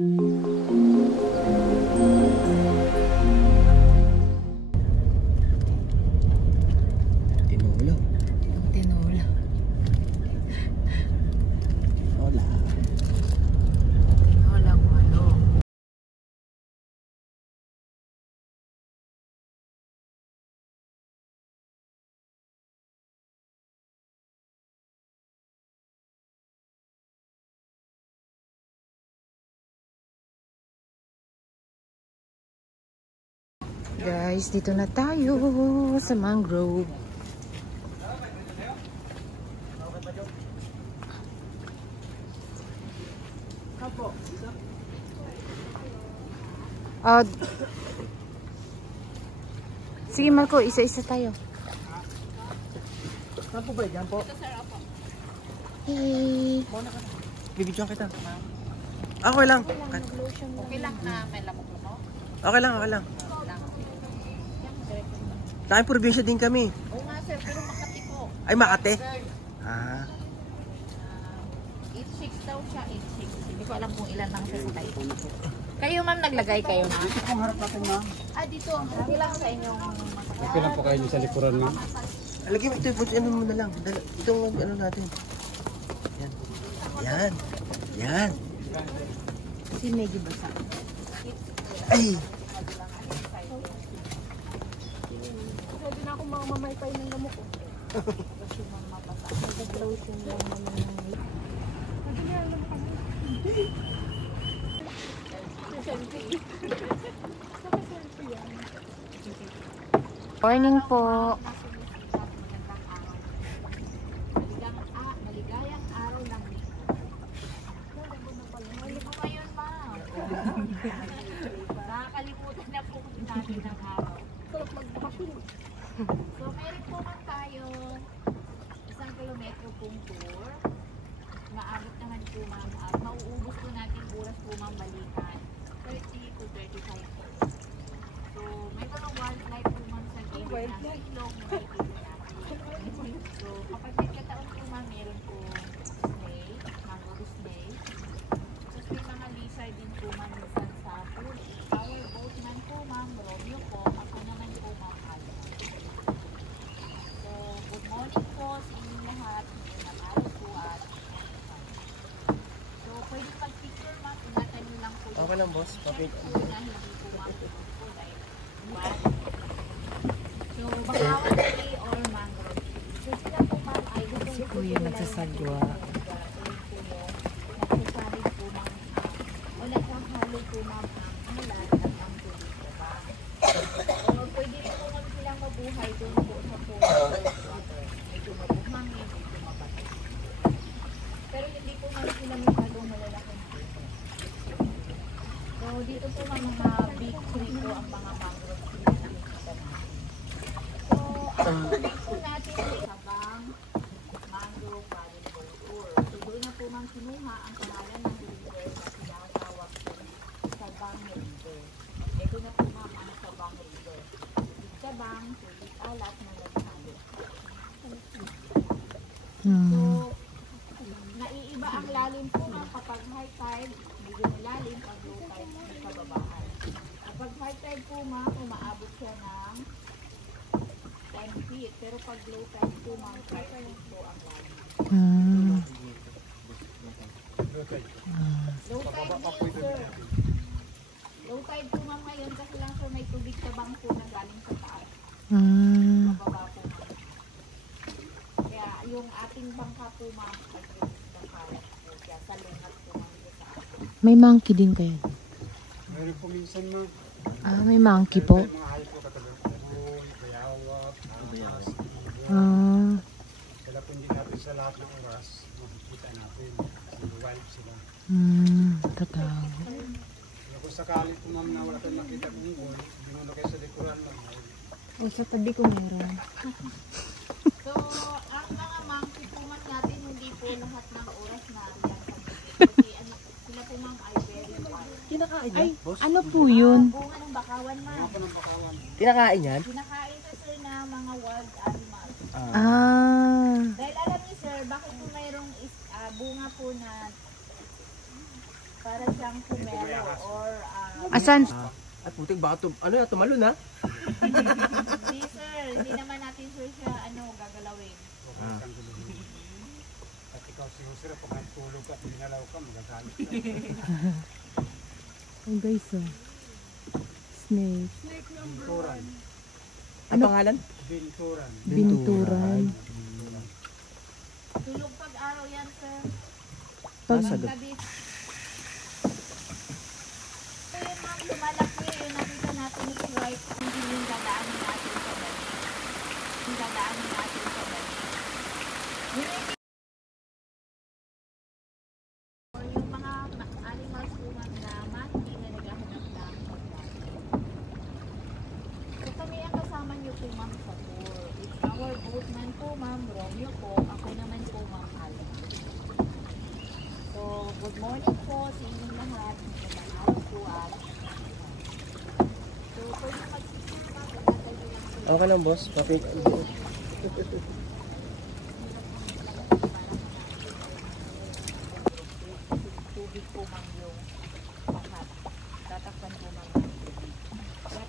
Tinola. Tinola. Tinola. Tinola kung ano. Guys, dito na tayo sa mangrove. Sige Marco, isa-isa tayo. Saan po ba yan po? Hey. Bibidyoan kita. Okay lang. Okay lang na may lamok mo? Okay lang, okay lang. Tayong probinsya din kami. Oo nga sir, pero Makati po. Ay, Makati? Ah. 8-6 daw siya, 8-6. Hindi ko alam kung ilan lang siya sa tayo. Kayo ma'am, naglagay kayo na? Ang harap natin, ma'am. Dito. Okay lang sa inyong masakit. Okay lang po kayo sa likuran, ma'am. Alagay mo ito, ano mo na lang. Itong ano natin. Yan. Yan. Yan. Kasi medyo basa. Ay! Pwede na akong mamamaypay ng lamok ko. Kasi mamabasa. Nag-lotion lang naman ng morning po. Maligayang araw lang dito. Hindi po ngayon, ma'am. Nakakalimutan na po natin ng araw. So, meron po man tayo 1 kilometro pong tour. Maabot naman po, ma'am. Mauubos po natin oras po, ma'am, balikan. 30 to 35 po. So, may mga wildlife po, ma'am, sa gilid ng ilog na makikita natin. So, kapag may kataon po, ma'am, meron po snake, mangrove snake. Tapos may mga lizard din po, ma'am, minsan sa pool. Our boatman po, ma'am, Romeo po. Ako naman po, ma'am, Alma. So, good morning po sa inyong lahat. Ngayon ang araw po at so, pwede pag-picture, ma'am. Ingatan nyo lang po. Okay lang, boss. Okay. Po na hindi po, ma'am, po dahil so, bakawan tree or mangrove tree. So, sila po, ma'am, ay gusto Si Kuya nagsasagwa. nagsasabi po, ma'am, o naghahalo po, ma'am, ang ulan at ang tubig, diba? So, pwede rin po, ma'am, silang mabuhay doon po sa pool. Medyo mabuhangin, medyo mabato. Pero hindi po, ma'am, sila masyadong malalaking po. So, dito po, ma'am, mga big tree po ang mga mangrove tree na nakikita natin. So, ang tubig po natin ay Sabang Mangrove Valley Boat Tour. So, doon na po, ma'am, kinuha ang pangalan ng river na tinatawag po Sabang River. Ito na po, ma'am, ang Sabang River. Sabang, tubig alat na naghalo. So, naiiba ang lalim po, ma'am, kapag high tide, medyo malalim, pag low tide, may kababaan. Kapag high tide po, ma'am, umaabot siya ng 10 feet. Pero pag low tide po, ma'am, 5 feet po ang lalim. Low tide ngayon, sir. Low tide po, ma'am, ngayon kasi lang, sir, may tubig tabang po na galing sa taas. Mababa po, ma'am. Kaya yung ating bangka po, ma'am, against the current po. Kaya sa lungat po, ma'am, sa atin. May monkey din kayo. Meron po minsan, ma'am. May monkey po. Mga hayop po katulad. Bull, bayawak, ahas, sila po hindi natin sa lahat ng oras makikita natin. Kasi wild sila. Totoo. Kaya kung sakali po, ma'am, na wala tayong makita kung bull, binuno kayo sa likuran, ma'am. O sa tabi ko meron. So, ang mga monkey po, ma'am, natin, hindi po lahat ng oras na riyan. Kasi sila po, ma'am, ay very wild. Kinakain yan, boss? Ano po yun? Bunga ng bakawan, ma'am. Kinakain yan? Kinakain sa, sir, na mga wild animals. Dahil alam niyo, sir, bakit po mayroong bunga po na para siyang pomelo Asan? At putik baka ano yan, tumalon ha? Hindi sir, hindi naman natin sir siya gagalawin. Okay, kang gulo. At ikaw siguro sir, pag natulog ka, pinalaw ka, magagalit ka. Oh guys, oh. Snake. Binturan. Ano pangalan? Binturan. Binturan. Tulog pag-araw yan sir. Pag, Gabi. So yun ma'am, lumalaki. Yung nakita natin is right. Hindi yung dadaanin natin sa bali. Yung dadaanin natin sa bali. Or yung mga animals po ma'am na hindi na naghahanap ng pagkain. So kami ang kasama niyo po ma'am sa tour. It's our boatman po ma'am, Romeo po. Ako naman po ma'am, Alan. So, good morning po sa inyong lahat. Magandang araw po at so, pwede mag-sisip ma'am. Pagkatay niyo lang po. Okay lang boss, papit. Tubig po ma'am yung pakat. Tatakpan po ma'am ng tubig. But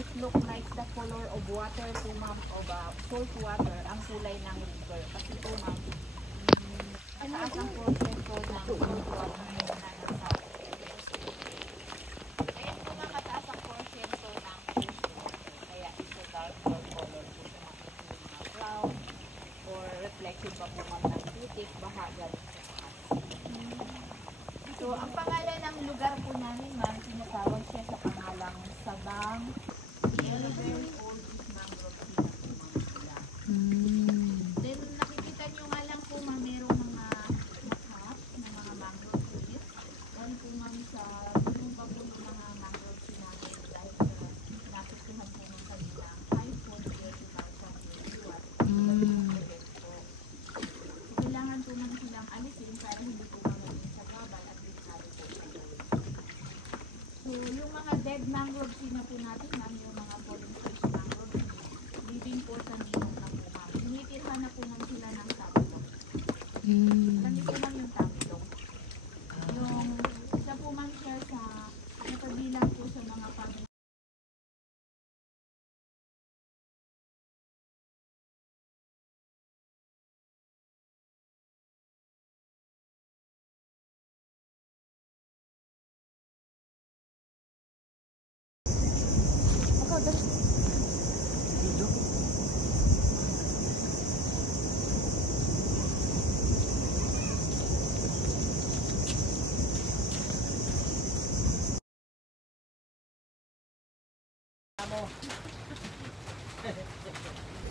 it look like the color of water po ma'am, of salt water, ang kulay ng river. Kasi po ma'am, mataas ang portion po ng salt water na nasa. Kaya po ma'am, mataas ang portion po ng ocean. Kaya ito dark color po sa mga brown or reflection pa po ma'am ng putik, baha galing sa taas. So, ang pangalan ng lugar po namin, ma'am, sinatawag siya sa pangalang Sabang. Very old is mangrove sila po, ma'am, sila. Then, nakikita nyo nga lang po, ma'am, merong mga makat na mga mangrove trees. Dahil po, ma'am, sa yung pa po yung mga mangrove trees namin dahil sa nakukuhan po ng kanilang typhoon year 2021. Kailangan po man silang alisin para hindi po magiging sa gabal at delikado po sa loob. So, yung mga dead mangrove tree na po natin, ma'am, yung mga fallen trees mangrove tree, living po sa nilong na po, ma'am. Tinitirhan na po man sila ng tamilong. Alam niyo po, ma'am, yung tamilong. Yung isa po, ma'am, siya sa napabilang po sa mga family.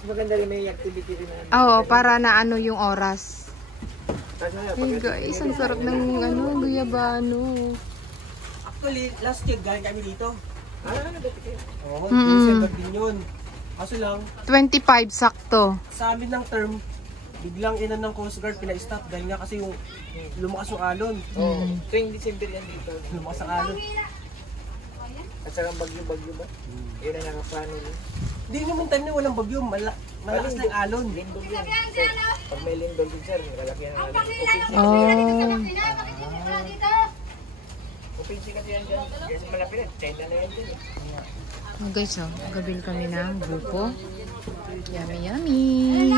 Maganda rin may activity rin na. Oo, para na ano yung oras. Hey guys, ang sarap ng guyabano. Actually, last year galing kami dito. Oo, Mm. December din yun. Kaso lang, 25 sakto. sa amin ng term, biglang inan ng Coast Guard pina-stop dahil nga kasi yung lumakas yung alon. Oo. Tuwing December yan dito. Lumakas ang alon. At saka bagyo-bagyo ba? Yun ang nakaplano nyo. Hindi naman time na walang bagyo, malakas na yung alon. Lindol yan. Sir, pag may lindol din sir, nakalaki ang alon. Opensi kasi yan dyan. Kasi malapit yan. China na yan dyan eh. Oh guys, gabil kami ng buko. Yummy, yummy.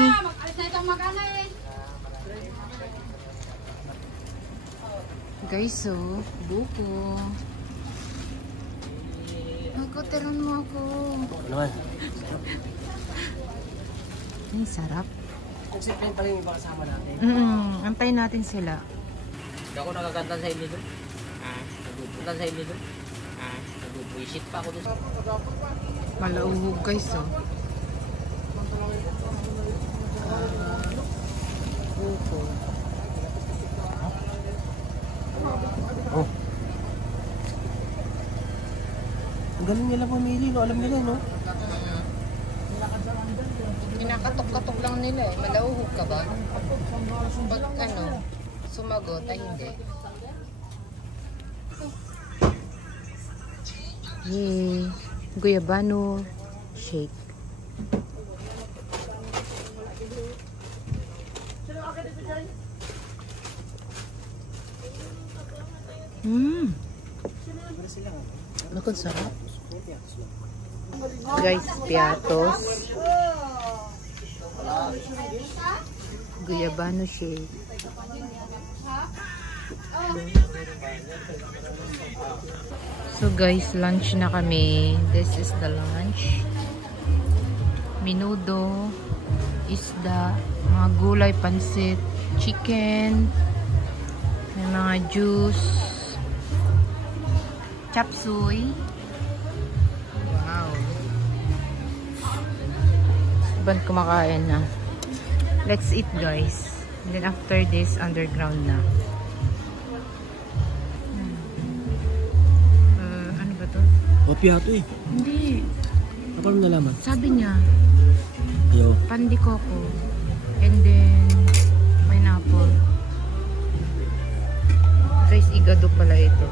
Guys, buko. Ako, tiran mo ako. Ano naman? Ay, sarap. Nagsiplain pa rin yung iba kasama natin. Antayin natin sila. Hindi ako nakakanta sa inyo doon. Nagpupunta sa inyo doon. Nagpupuisit pa ako doon. Malauhog guys, Buko. Oh. Ang galing nila pumili, no? Alam nila, no? Kinakatok-katok lang nila eh. Malauhog ka ba? Pag sumagot ay hindi. Yay! Guyabano shake. Nakon sarap. Guys, piatos. Guyabano shake. So guys, lunch na kami. This is the lunch. Menudo, isda, mga gulay, pansit, chicken, may mga juice, chop suey. Wow. Ibang kumakain na. Let's eat guys. And then after this, underground na. Ano ba to? Piato eh. Hindi. Paano nalaman? Sabi niya, Yo. pandikoko. And then, pineapple. Guys, igado pala ito.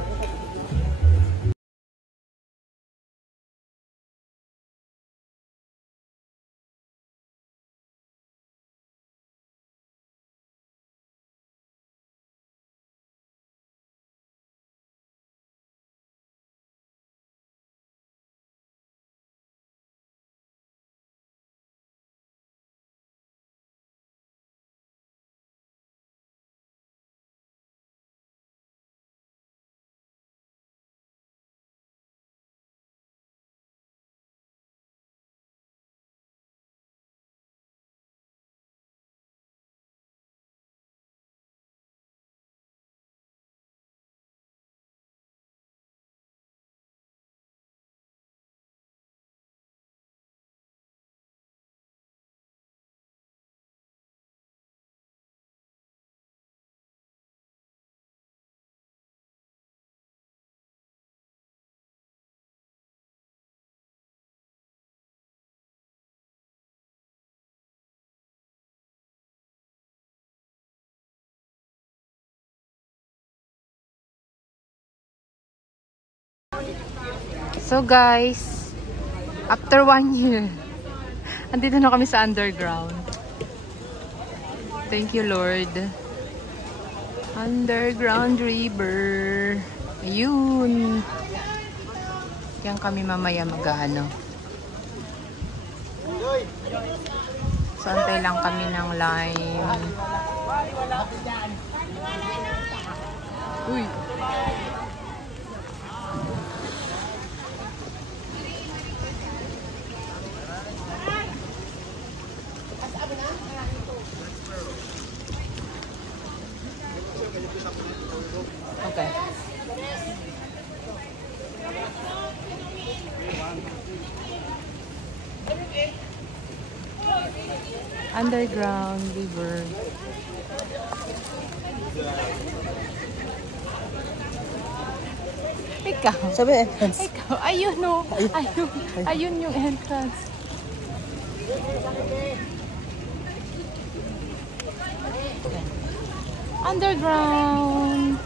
So guys, after 1 year, andito na kami sa underground. Thank you Lord. Underground river. Ayun. Yan kami mamaya mag-ano. So antay lang kami ng line. Uy. Okay. Underground river. Ikaw. Sabi entrance. Ikaw. Ayun no. Ayun yung entrance. Underground.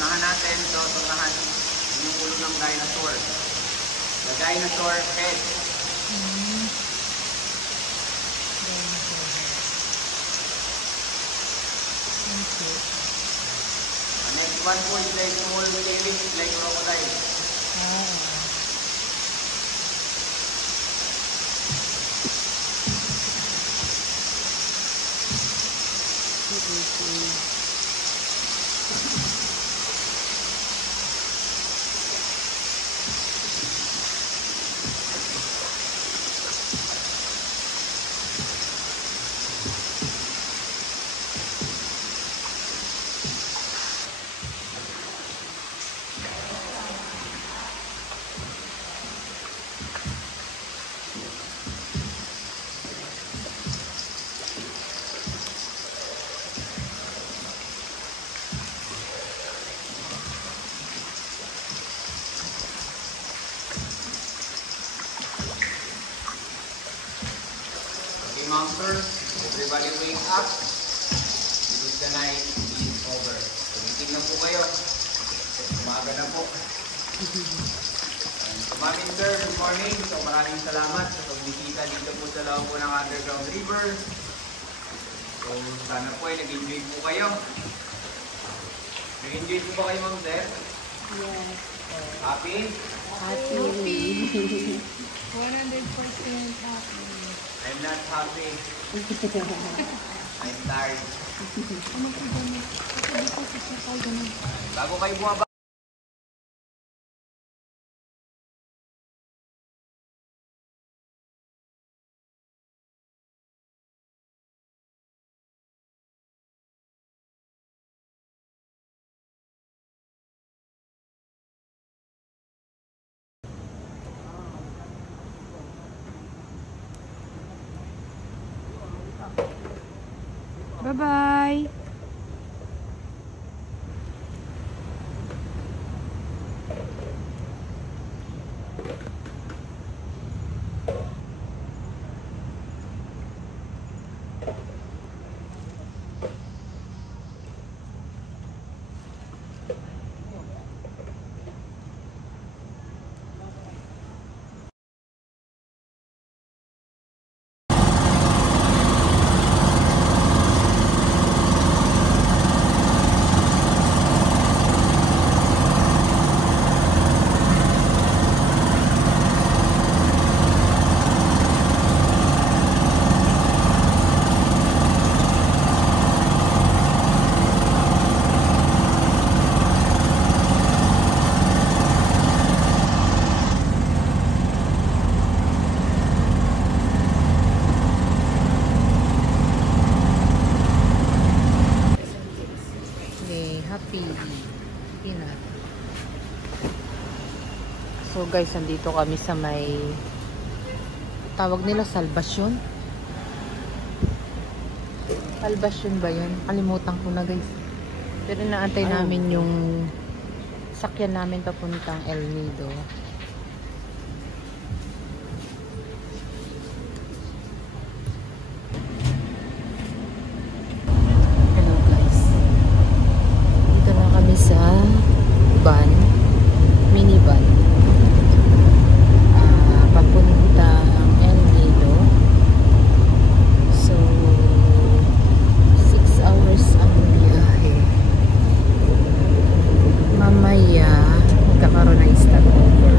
Unahan natin, so unahan yung ulo ng dinosaur. The dinosaur head. The next one po is the small cabbage like crocodile. Monsters, everybody wake up. This is the night is over. Pagiting na po kayo. Umaga na po. So, Mami Sir, good morning. So, maraming salamat sa pagbisita dito po sa loob po ng Underground River. So, sana po ay nag-enjoy po kayo. Nag-enjoy po ba kayo, Ma'am Sir? Yes. Happy? Happy. 100% happy. I'm not happy. I'm tired. Bago kayo bumaba. Bye-bye. So guys, andito kami sa may tawag nila Salvation. Salvation ba yun? Kalimutan ko na guys. Pero naantay namin yung sakyan namin papuntang El Nido. Hello guys. Dito na kami sa van. Minivan. Papuntang El Nido. So 6 hours ang biyahe. Mamaya magkakaroon ng stopover.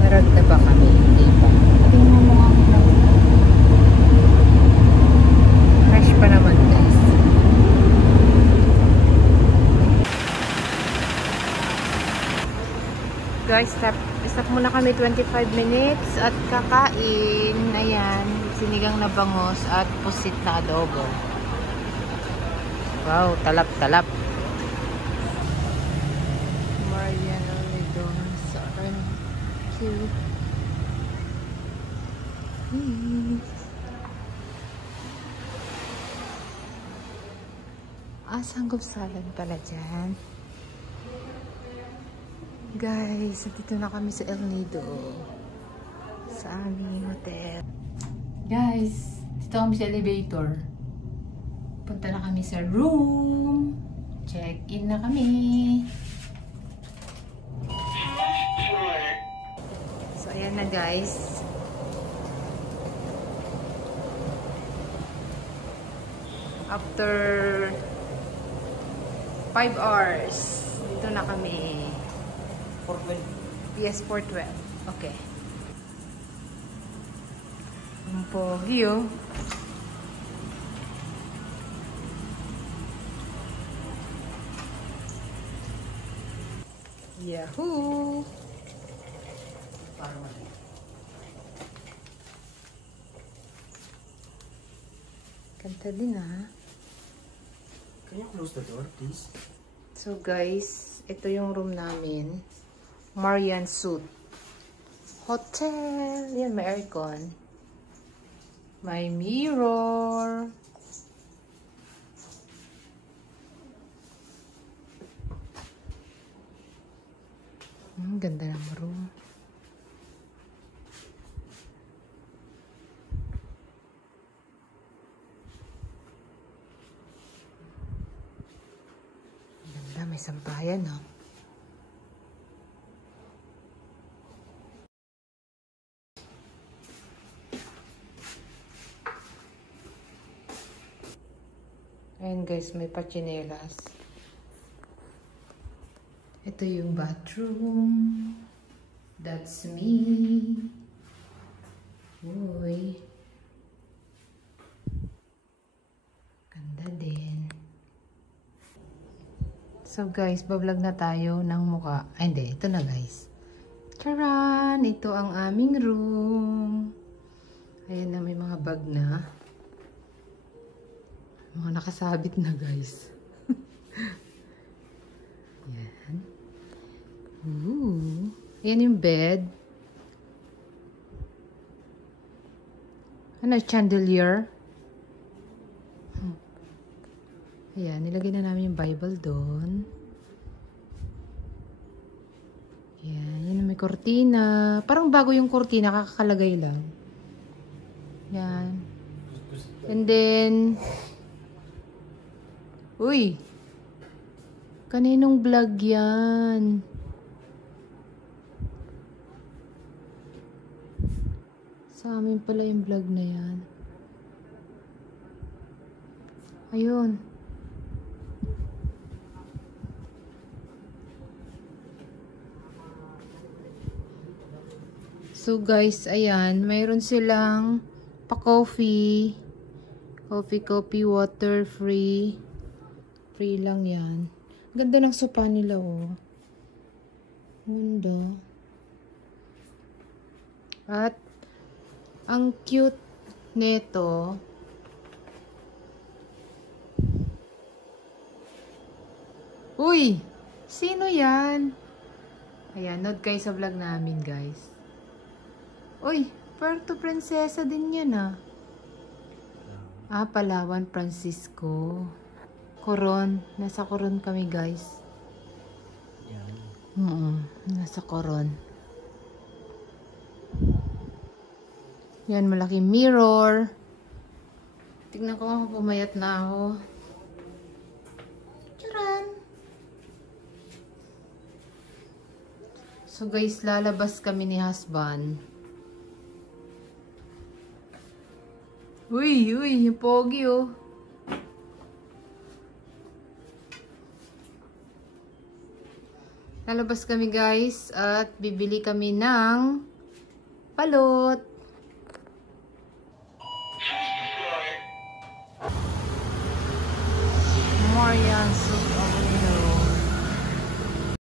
Marag na ba kami? Hindi pa. Tingnan mo ang fresh pa naman guys. Guys, stop muna kami 25 minutes at kakain. Ayan, sinigang na bangus at pusit na adobo. Wow, talap-talap. Mariana Lidon sa cute. Sanggupsalan pala dyan. Guys, dito na kami sa El Nido. Sa aming hotel. Guys, dito kami sa elevator. Punta na kami sa room. Check-in na kami. So, ayan na guys. After 5 hours, dito na kami. 412. Yes, 412. Okay. Ang pogi oh. Yahoo! Kanta din ah. Can you close the door, please? So guys, ito yung room namin. Marian Suite Hotel. Yan, may aircon. May mirror. Ganda ng room. Ganda, may sampayan, no? Ayan guys, may pachinelas. Ito yung bathroom. That's me. Uy. Ganda din. So guys, bablog na tayo ng muka. Ay hindi, ito na guys. Charan! Ito ang aming room. Ayan na, may mga bag na. Mga nakasabit na guys. Yan. Ooh. Yan yung bed. Ano, chandelier? Ayan, nilagay na namin yung Bible doon. Yan, yan may kortina. Parang bago yung kortina, kakakalagay lang. Yan. And then, uy! Kaninong vlog yan? Sa amin pala yung vlog na yan. Ayun. So guys, ayan. Mayroon silang pa-coffee. Coffee, water, free. Free lang yan. Ganda ng sopa nila, oh. Ganda. At, ang cute nito. Uy! Sino yan? Ayan, nood kayo sa vlog namin, guys. Uy! Puerto Princesa din yan, ah. Ah, Palawan, Francisco. Coron. Nasa Coron kami, guys. Yan. Nasa Coron. Yan, malaking mirror. Tignan ko kung pumayat na ako. Charan! So guys, lalabas kami ni husband. Uy, yung pogi, oh. Lalabas kami, guys, at bibili kami ng balot. Marian